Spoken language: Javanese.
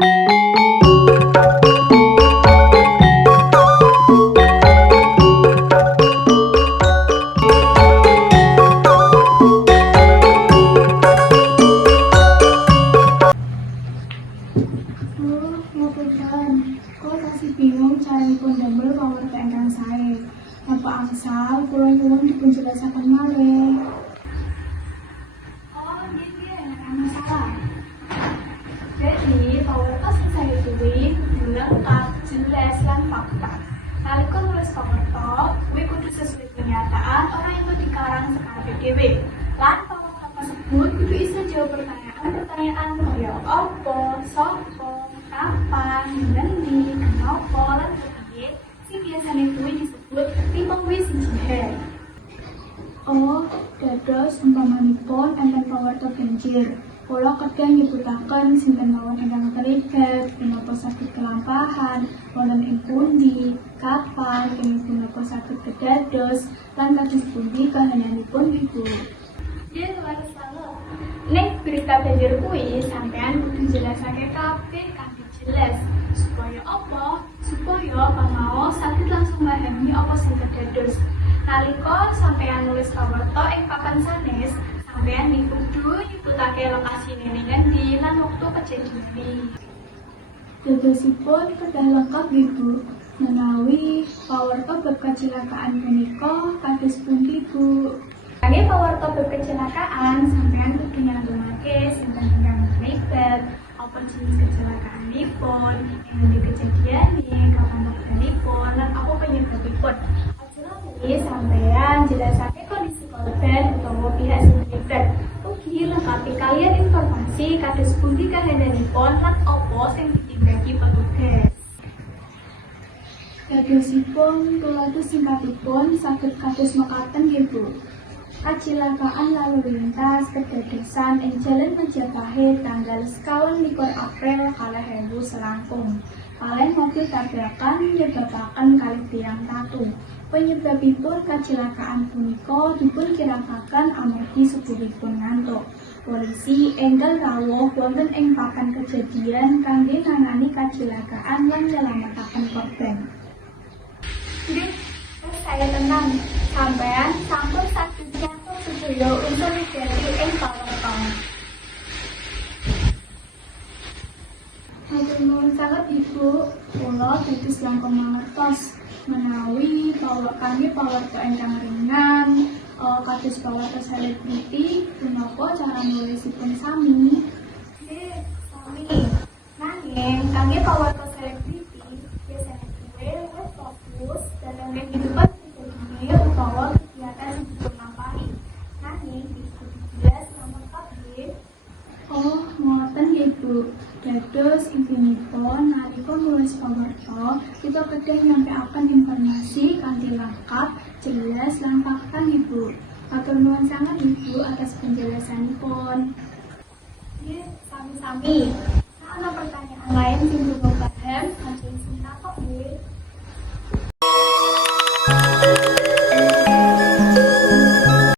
Kok masih bingung caripun damel pawarta ingkang sae. Napa angsal kula nyuwun dipun jelasaken malih. Oh, nggih, nek masalah. Jadi, pawarta sing saya tuwi lengkap, jelas lan fakta. Nalika nulis pawarta, kuwi kudu sesuai kenyataan ora yang dikarang sekarepe dhewe. Lan pawarta tersebut kudu iso jawab pertanyaan kaya apa, sapa, kapan, ngendi, kenapa, lan kepiye sing biasane kuwi disebut timbang wis siji. Oh, dados umpamanipun enten pawarta banjir. Kula kedah nyebutaken sinten mawon ingkang terlibat, punapa saged kelampahan, wonten ing pundi, kapan, punapa saged kedados, lan kados pundi kahananipun Ibu. Dia luar salah. Nek berita banjir kuwi sampean kudu jelasake kabeh kanthi jelas. Supaya apa? Supaya pamaos saged langsung memahami apa sing kedados. Nalika sampean nulis pawarta ing papan sanes, sampean kudu nyebutake lokasine ning endi lan wektu kejadiane. Dadosipun kedah lengkap Ibu, menawi pawarta bab kecelakaan punika kados pundi Bu? Kangge pawarta bab kecelakaan, sampean kudu nyantumake sinten ingkang terlibat, apa jenis kecelakaanipun, endi kejadiane, kapan wektunipun, lan apa penyebabipun. Aja sampean jelasake kondisi korban utawa pihak sing terlibat. Ugi lengkapi kalian informasi kados pundi kahananipun lan apa sing ditindaki petugas. Dadosipun kulados singkatipun saged kados mekaten nggih Bu. Kecelakaan lalu lintas kedadosan ing Jalan Majapahit tanggal 29 April 2000 selangkung. Kalih mobil tabrakan nyebabaken kalih tiang tatu. Penyebabipun kecelakaan punika dipunkirakaken amargi supiripun ngantuk. Polisi enggal rawuh wonten ing papan kejadian kangge nangani kecelakaan lan nyelametaken korban. Nggih, saya tenang. Sampean sampun saged nyatur sedaya unsur migrasi ing pawarta. Matur nuwun sanget Ibu, kula dados langkung mangertos menawi pawarta ingkang ringan, kados pawarta selebriti, punapa cara nulisipun sami. Nggih, sami. Nanging kangge pawarta selebriti, biasane kuwi luwih fokus dalam kehidupan pribadi utawa kegiatan sing dilampahi. Nanging ikuti jelas nomor kabeh. Oh, ngoten nggih Bu. Dados intinipun nalika nulis pawarta, kita kedah nyampaiaken informasi kanthi lengkap, jelas lan fakta Ibu. Matur nuwun sanget Ibu atas penjelasanipun. Nggih, sami-sami. Ana pertanyaan lain sing